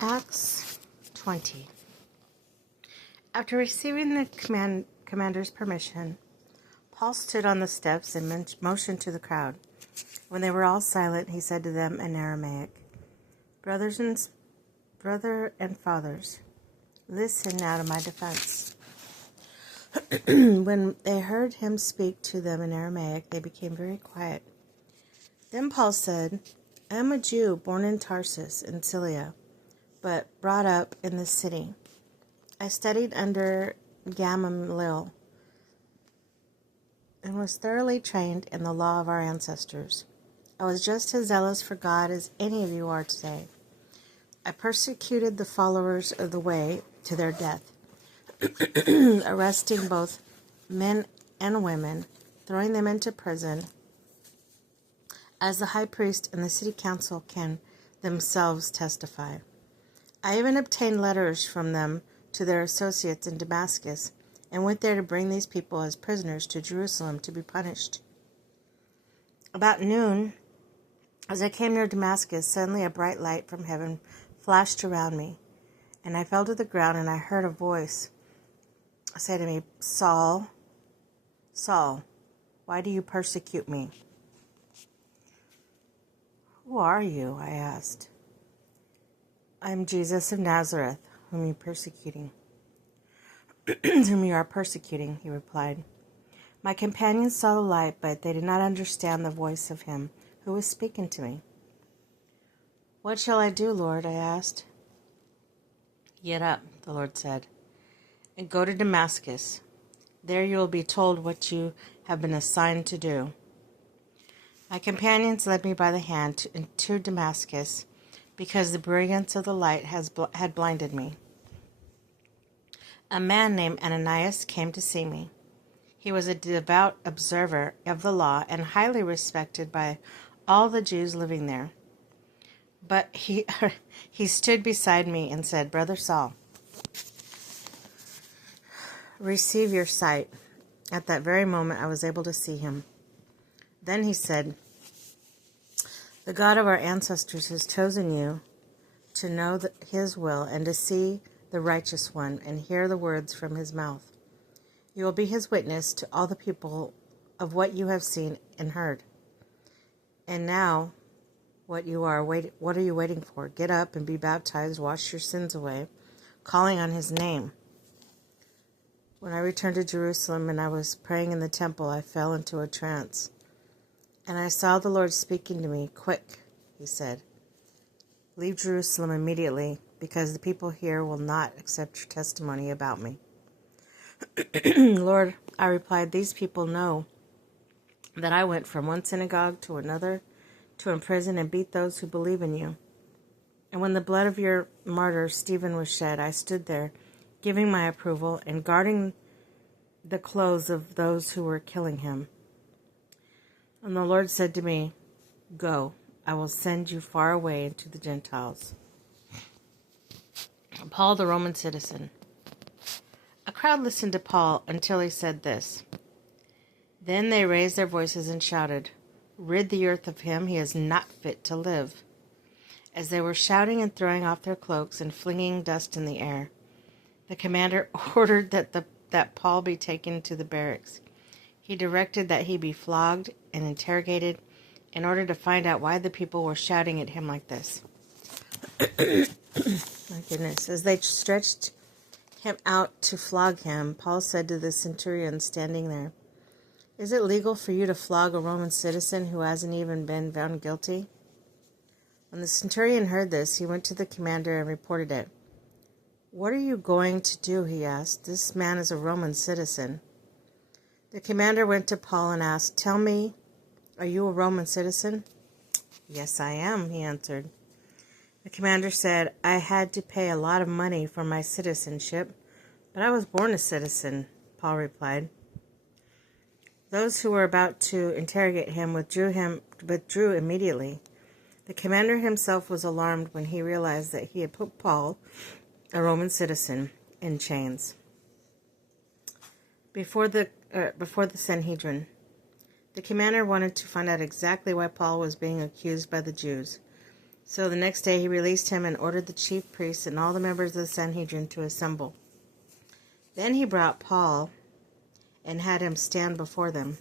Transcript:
Acts 20. After receiving the commander's permission, Paul stood on the steps and motioned to the crowd. When they were all silent, he said to them in Aramaic, Brother and fathers, listen now to my defense. When they heard him speak to them in Aramaic, they became very quiet. Then Paul said, I am a Jew born in Tarsus in Cilicia, but brought up in this city. I studied under Gamaliel and was thoroughly trained in the law of our ancestors. I was just as zealous for God as any of you are today. I persecuted the followers of the way to their death, arresting both men and women, throwing them into prison, as the high priest and the city council can themselves testify. I even obtained letters from them to their associates in Damascus, and went there to bring these people as prisoners to Jerusalem to be punished. About noon, as I came near Damascus, suddenly a bright light from heaven flashed around me, and I fell to the ground, and I heard a voice say to me, Saul, Saul, why do you persecute me? Who are you? I asked. I am Jesus of Nazareth, whom you are persecuting, he replied. My companions saw the light, but they did not understand the voice of him who was speaking to me. What shall I do, Lord? I asked. Get up, the Lord said, and go to Damascus. There you will be told what you have been assigned to do. My companions led me by the hand to Damascus, because the brilliance of the light had blinded me. A man named Ananias came to see me. He was a devout observer of the law and highly respected by all the Jews living there. But he stood beside me and said, Brother Saul, receive your sight. At that very moment I was able to see him. Then he said, the God of our ancestors has chosen you to know his will and to see the righteous one and hear the words from his mouth. You will be his witness to all the people of what you have seen and heard. And now, what are you waiting for? Get up and be baptized, wash your sins away, calling on his name. When I returned to Jerusalem and I was praying in the temple, I fell into a trance. And I saw the Lord speaking to me. Quick, he said, leave Jerusalem immediately, because the people here will not accept your testimony about me. Lord, I replied, these people know that I went from one synagogue to another to imprison and beat those who believe in you. And when the blood of your martyr Stephen was shed, I stood there, giving my approval and guarding the clothes of those who were killing him. And the Lord said to me, go, I will send you far away into the Gentiles. Paul, the Roman citizen. A crowd listened to Paul until he said this. Then they raised their voices and shouted, rid the earth of him, he is not fit to live. As they were shouting and throwing off their cloaks and flinging dust in the air, the commander ordered that Paul be taken to the barracks. He directed that he be flogged and interrogated in order to find out why the people were shouting at him like this. My goodness. As they stretched him out to flog him, Paul said to the centurion standing there, is it legal for you to flog a Roman citizen who hasn't even been found guilty? When the centurion heard this, he went to the commander and reported it. What are you going to do? He asked. This man is a Roman citizen. The commander went to Paul and asked, tell me, are you a Roman citizen? Yes, I am, he answered. The commander said, I had to pay a lot of money for my citizenship, but I was born a citizen, Paul replied. Those who were about to interrogate him withdrew immediately. The commander himself was alarmed when he realized that he had put Paul, a Roman citizen, in chains. Before the Sanhedrin, the commander wanted to find out exactly why Paul was being accused by the Jews. So the next day he released him and ordered the chief priests and all the members of the Sanhedrin to assemble. Then he brought Paul and had him stand before them.